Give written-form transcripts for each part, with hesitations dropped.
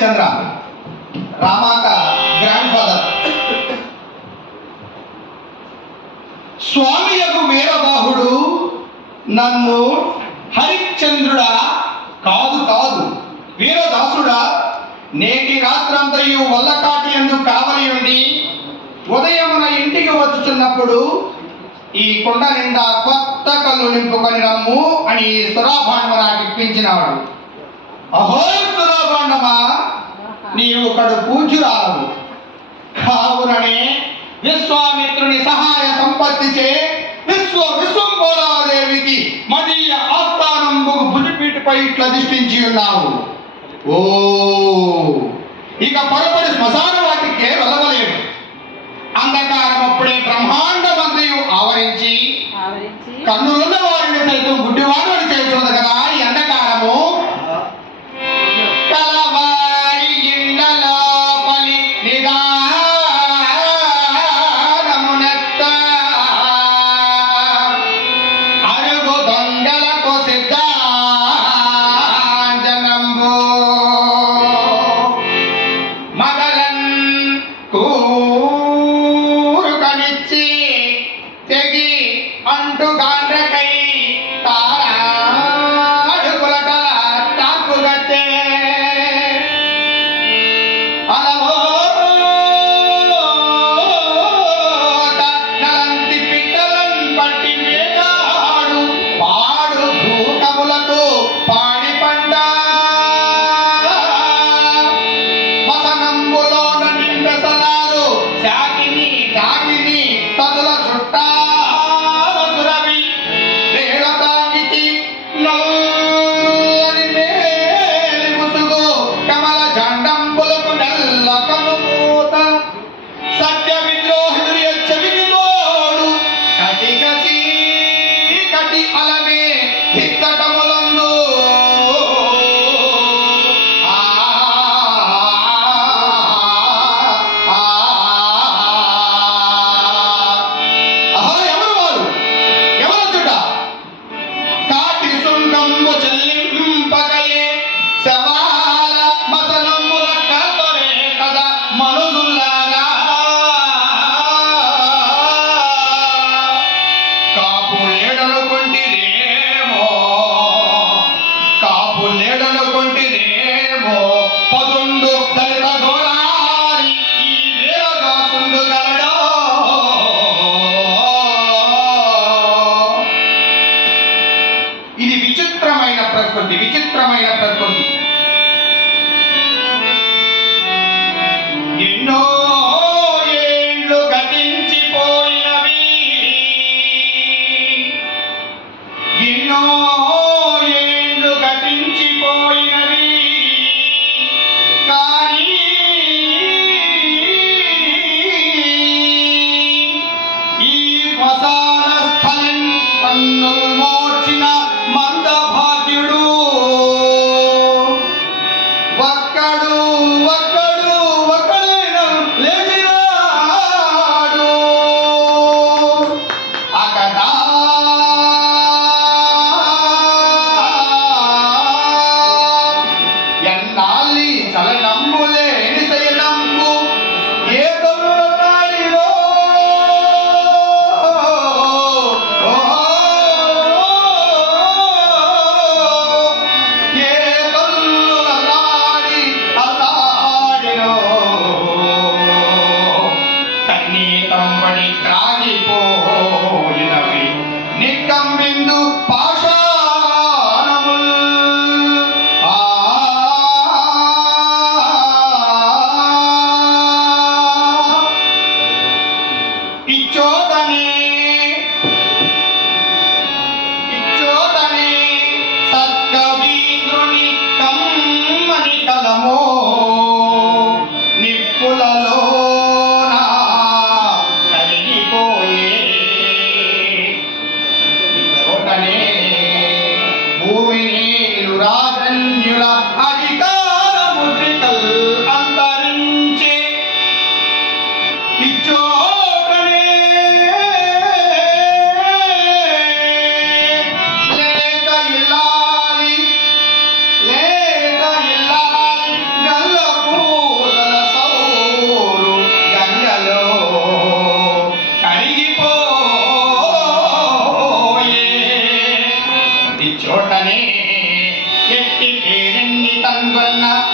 చంద్ర రామాక grand father స్వామియకు వీరబాహుడు నన్ను హరిశ్చంద్రుడా కాదు కాదు వీరదాసుడా నేటి రాత్రంతయు వల్లకాటి యందు కావలి ఉండి ఉదయమున ఇంటికి వచ్చుచున్నప్పుడు ఈ కొండ నిండా కొత్త కళ్ళు నింపుకొని రమ్ము అని సురాభాండమ నాకు ఇప్పించినాడు. అహో సురాభాండమా, నీవు కడు పూజ్యురాలవు కావుననే విశ్వామిత్రుని సహాయ సంపత్తిచే విశ్వంభోరాదేవికి మదీయ ఆస్థానంబు భుజపీఠపై ఇట్లా ధిష్ఠించి ఉన్నావు. ఓ ఇక పొరపడి శ్మశాన వాటికే వెళ్ళవలేము. అంధకారం అప్పుడే బ్రహ్మాండమంతయు ఆవరించి కన్నులున్న వారిని సైతం గుడ్డివాడు అని చేస్తున్నది కదా ఈ అంధకారము. కలవారి ఇండ్లలో పలి నిదానమునెత్త అరుగు దొంగలకు సిద్ధాంజనంబు మగలన్ కూరుకనిచ్చి తెగి అంటుగాండ్రకై తారాడుకులటల తాకుగట్టే అలవోత నలంతి పిట్టలన్ పట్టి వేగాడు పాడు భూకములకు పాడి పండ వసనంబులోన నిండసలారు శాకిని దాగిని తదుల చుట్టాల సురవి వేళతాగితి నల్లని మేలి ముసుగు కమల జండంబులకు నెల్ల కనుమూత సత్య విద్రోహుడి చెవికి తోడు కటికసి కటి అలమే హిత్తటములందు ఎవరు వారు ఎవరొచ్చుట కాటి సుంకంబు చెల్లింపగలే శవాల మసనముల కదరే కదా మనుజుల్లారా కాపులేడనుకొంటిరేమో పదుండు దళిత గోరారి ఈ వీరదాసుండు గలడో. ఇది విచిత్రమైన ప్రకృతి, విచిత్రమైన ప్రకృతి. ఎన్నో ఏండ్లు గతించిపోయినవి, ఎన్నో ఏండ్లు గతించిపోయినవి కానీ ఈ శ్మశాన స్థలం కన్నులు మోర్చిన మందభాగ్యుడు ఒక్కడు ఒక్కడు ఒక్కడైనా లేచినాడు అకటా ఎన్నాళ్ళి చలనంబులేని శయనంబు ఏ తొలునాడిలో ఏ తొలునాడి అలా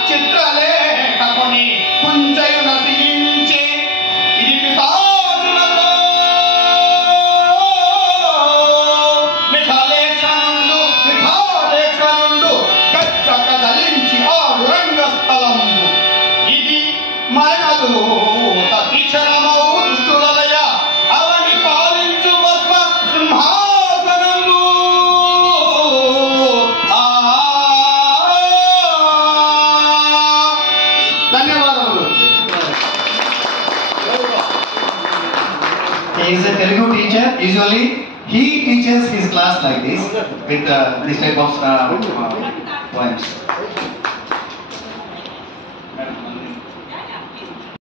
చిత్రలేఖకుని కుంజయు నశించే ఇది పితాదులతో మిఠాలేఖనుండు గచ్చక దలించి ఆడు రంగస్థలంబు ఇది మనదు తీక్షణమౌ దుష్టులయ అవని పాలించు పద్మ సింహాసనము. ధన్యవాదములు. He is a Telugu teacher. Usually, he teaches his class like this with this type of poems.